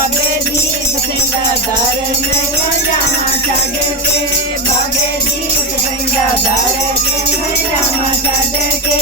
भागे दीप सिंगा धारे मैं रामा छाड़े के। भागे दीप सिंगा धारे के रामा छाड़े के।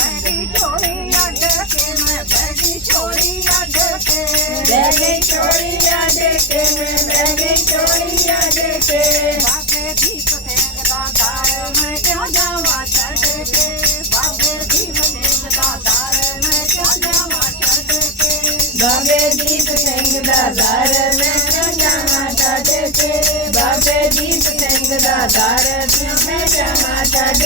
बैली चोरी अड मैं बैली चोरी अड के बैली चोरी अड के मैं बैली चोरी अड के बापे भी पतेल दादार मैं क्यों जावा चढ़ दीप सिंह दादार मैं क्यों जावा चढ़ के दीप सिंह दादार मैं जावा चढ़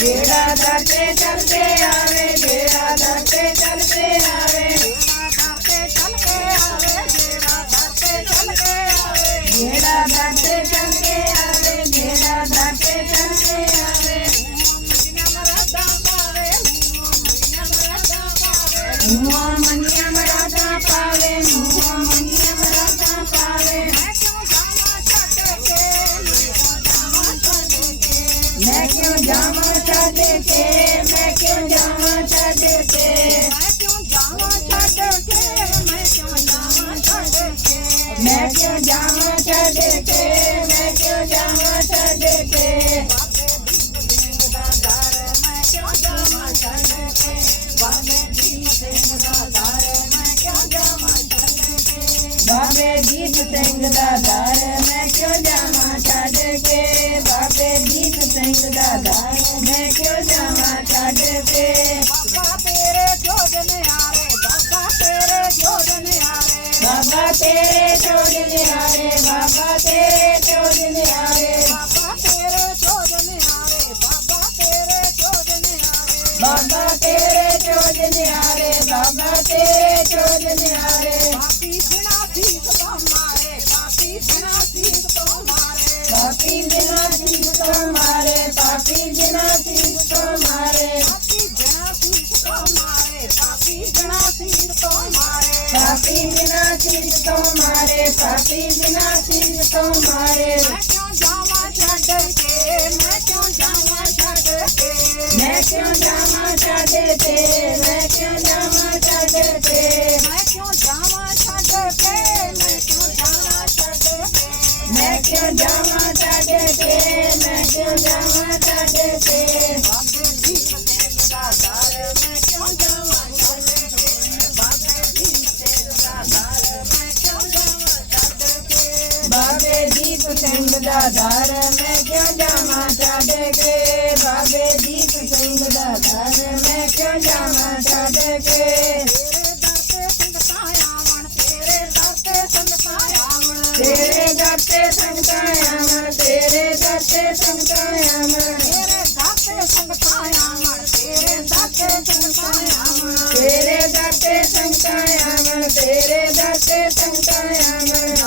बेड़ा करते चलते आवे बेड़ा करते चलते आवे। बेड़ा करते चलते आवे बेड़ा करते चलते आवे। मनिया मरादा पावे। again. share. पापी बिना चीज तो मारे पापी बिना चीज तो मारे मैं क्यों जावा छड़ के मैं क्यों जावा छड़ के मैं क्यों जावा छड़ के मैं क्यों जावा छड़ के मैं क्यों जावा छड़ के मैं क्यों जावा छड़ के मैं क्यों जावा छड़ के मैं क्यों जावा छड़ के ਦਾ ਦਰ ਮੈਂ ਕਿਉਂ ਜਾਵਾਂ ਛੱਡ ਕੇ? ਬਾਬੇ ਦੀਪ ਸਿੰਘ ਦਾ ਦਰ ਮੈਂ ਕਿਉਂ ਜਾਵਾਂ ਛੱਡ ਕੇ? ਤੇਰੇ ਦਰ ਤੇ ਸੰਗਤਾਂ ਆਵਣ ਤੇਰੇ ਦਰ ਤੇ ਸੰਗਤਾਂ ਆਵਣ ਤੇਰੇ ਦਰ ਤੇ ਸੰਗਤਾਂ ਆਵਣ ਤੇਰੇ ਦਰ ਤੇ ਸੰਗਤਾਂ ਆਵਣ ਤੇਰੇ ਦਰ ਤੇ ਸੰਗਤਾਂ ਆਵਣ ਤੇਰੇ ਦਰ ਤੇ ਸੰਗਤਾਂ ਆਵਣ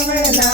man.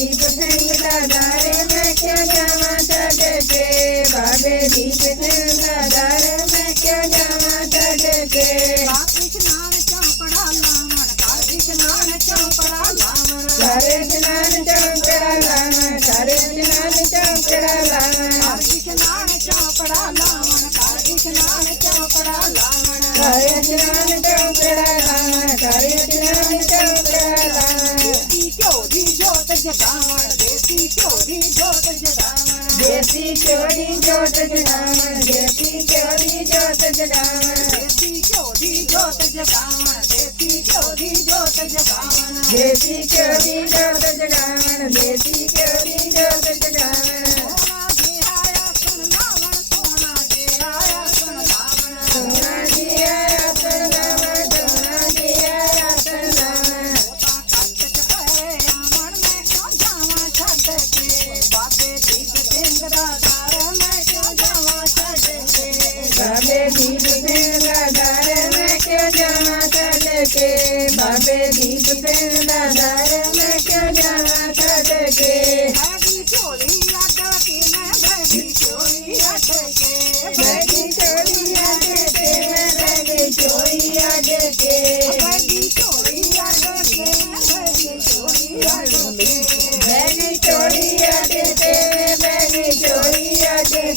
दीप सिंह दार में क्या जावा तट से बाबे दीप सिंह दार में क्या जावा तट के? स्नान चौपड़ा लामण काशी स्नान चौपड़ा लामण सारे स्नान चौपड़ा लामण सारे स्नान चौपड़ा लामण स्नान चौपड़ा लामण काशी स्नान चौपड़ा लामण स्नान चौपड़ा लामण सारे જગાવણ દેશી ચોરી જોત જગાવણ દેશી ચોરી જોત જગાવણ દેશી ચોરી જોત જગાવણ દેશી ચોરી જોત જગાવણ દેશી ચોરી જોત જગાવણ દેશી ચોરી જોત જગાવણ દેશી